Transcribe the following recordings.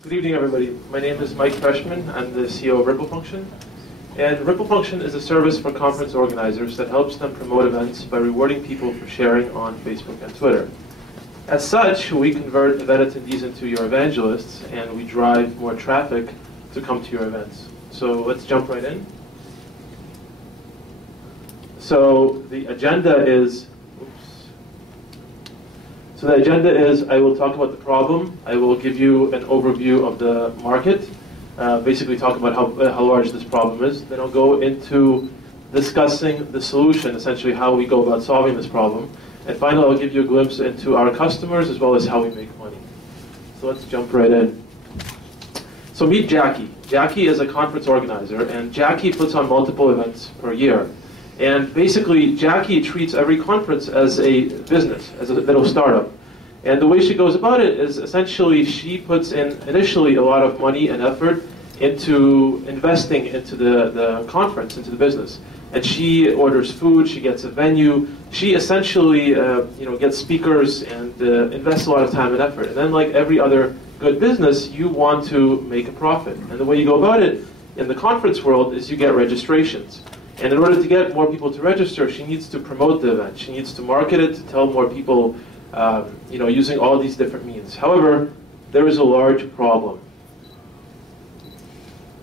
Good evening, everybody. My name is Mike Freshman. I'm the CEO of RippleFunction. And RippleFunction is a service for conference organizers that helps them promote events by rewarding people for sharing on Facebook and Twitter. As such, we convert event attendees into your evangelists, and we drive more traffic to come to your events. So let's jump right in. So the agenda is, I will talk about the problem. I will give you an overview of the market, basically talk about how large this problem is. Then I'll go into discussing the solution, essentially how we go about solving this problem. And finally, I'll give you a glimpse into our customers as well as how we make money. So let's jump right in. So meet Jackie. Jackie is a conference organizer, and Jackie puts on multiple events per year. And basically, Jackie treats every conference as a business, as a little startup. And the way she goes about it is essentially she puts in initially a lot of money and effort into investing into the conference, into the business. And she orders food, she gets a venue, she essentially gets speakers and invests a lot of time and effort. And then like every other good business, you want to make a profit. And the way you go about it in the conference world is you get registrations. And in order to get more people to register, she needs to promote the event. She needs to market it, to tell more people, using all these different means. However, there is a large problem.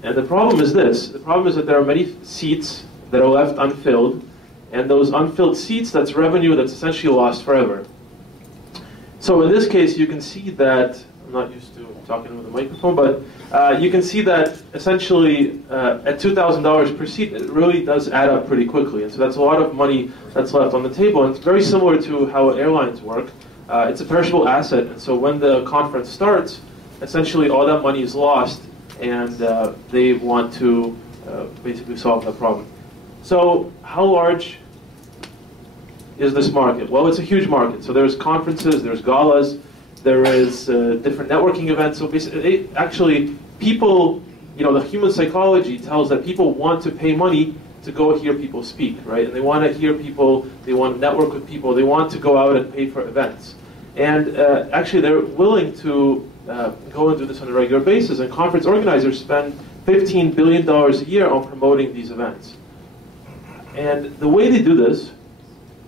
And the problem is this. The problem is that there are many seats that are left unfilled. And those unfilled seats, that's revenue that's essentially lost forever. So in this case, you can see that, I'm not used to talking with a microphone, but you can see that essentially at $2,000 per seat, it really does add up pretty quickly. And so that's a lot of money that's left on the table. And it's very similar to how airlines work. It's a perishable asset. And so when the conference starts, essentially all that money is lost, and they want to basically solve that problem. So how large is this market? Well, it's a huge market. So there's conferences, there's galas, there is different networking events. So basically, actually, people, the human psychology tells that people want to pay money to go hear people speak, right? And they want to hear people, they want to network with people, they want to go out and pay for events. And actually, they're willing to go and do this on a regular basis. And conference organizers spend $15 billion a year on promoting these events. And the way they do this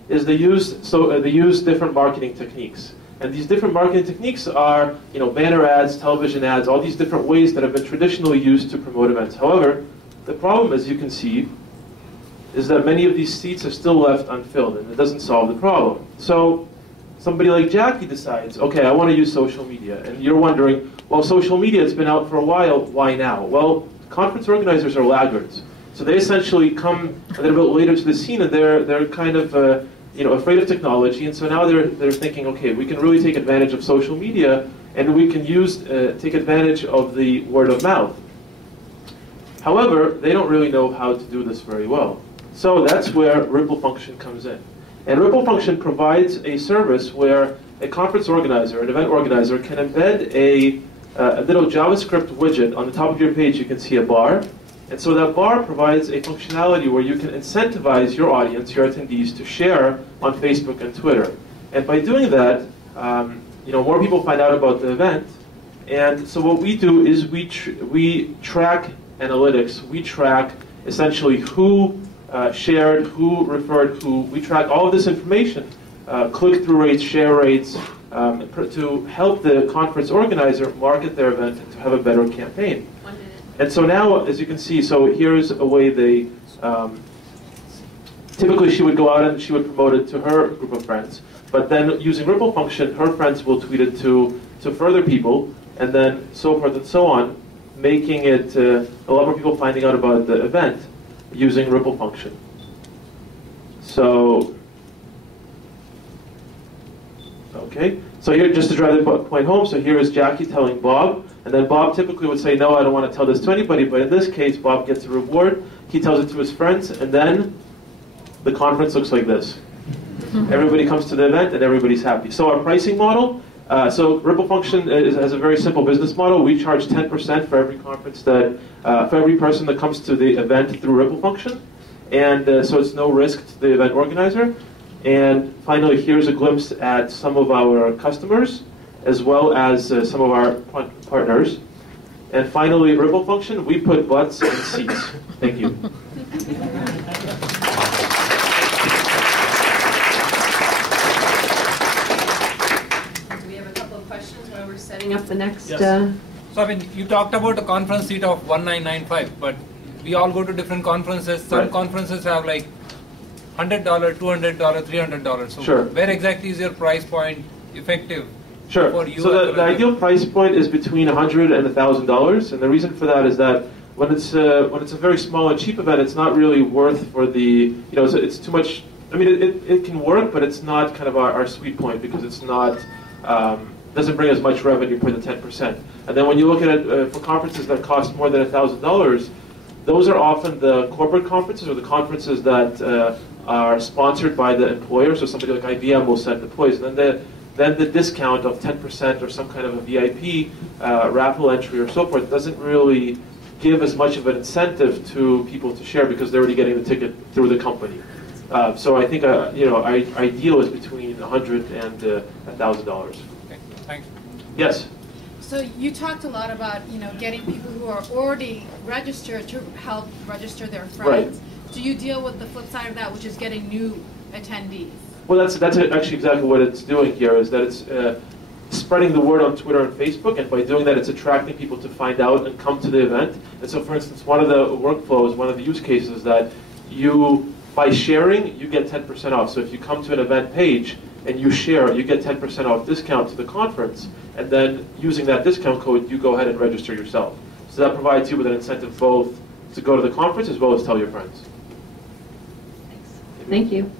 is they use different marketing techniques. And these different marketing techniques are, banner ads, television ads, all these different ways that have been traditionally used to promote events. However, the problem, as you can see, is that many of these seats are still left unfilled, and it doesn't solve the problem. So somebody like Jackie decides, okay, I want to use social media. And you're wondering, well, social media has been out for a while, why now? Well, conference organizers are laggards. So they essentially come a little bit later to the scene, and they're kind of afraid of technology, and so now they're thinking, okay, we can really take advantage of social media, and we can take advantage of the word of mouth. However, they don't really know how to do this very well. So that's where RippleFunction comes in. And RippleFunction provides a service where a conference organizer, an event organizer, can embed a little JavaScript widget. On the top of your page, you can see a bar. And so that bar provides a functionality where you can incentivize your audience, your attendees, to share on Facebook and Twitter. And by doing that, more people find out about the event. And so what we do is we track analytics. We track essentially who shared, who referred who. We track all of this information, click-through rates, share rates, to help the conference organizer market their event and to have a better campaign. And so now, as you can see, so here's a way they, typically she would go out and she would promote it to her group of friends. But then using RippleFunction, her friends will tweet it to further people, and then so forth and so on, making it a lot more people finding out about the event using RippleFunction. So, okay. So here, just to drive the point home, so here is Jackie telling Bob. And then Bob typically would say, no, I don't want to tell this to anybody. But in this case, Bob gets a reward. He tells it to his friends. And then the conference looks like this. Everybody comes to the event, and everybody's happy. So our pricing model, so RippleFunction has a very simple business model. We charge 10% for every conference for every person that comes to the event through RippleFunction. And so it's no risk to the event organizer. And finally, here's a glimpse at some of our customers, as well as some of our partners. And finally, RippleFunction, we put butts in seats. Thank you. We have a couple of questions while we're setting up the next. Yes. So I mean, you talked about a conference seat of 1995, but we all go to different conferences. Some Right. conferences have like $100, $200, $300. So Sure. where exactly is your price point effective? Sure. For you So the ideal price point is between $100 and $1,000, and the reason for that is that when it's a very small and cheap event, it's not really worth for the it's too much. I mean, it can work, but it's not kind of our sweet point because it's not doesn't bring as much revenue per the 10%. And then when you look at it for conferences that cost more than $1,000, those are often the corporate conferences or the conferences that are sponsored by the employer. So somebody like IBM will send employees, and then the discount of 10% or some kind of a VIP raffle entry or so forth doesn't really give as much of an incentive to people to share because they're already getting the ticket through the company. So I think our ideal is between $100 and $1,000. Okay, thanks. Yes. So you talked a lot about getting people who are already registered to help register their friends. Right. Do you deal with the flip side of that, which is getting new attendees? Well, that's actually exactly what it's doing here, is that it's spreading the word on Twitter and Facebook, and by doing that, it's attracting people to find out and come to the event. And so, for instance, one of the workflows, one of the use cases is that by sharing, you get 10% off. So if you come to an event page and you share, you get 10% off discount to the conference, and then using that discount code, you go ahead and register yourself. So that provides you with an incentive both to go to the conference as well as tell your friends. Thank you.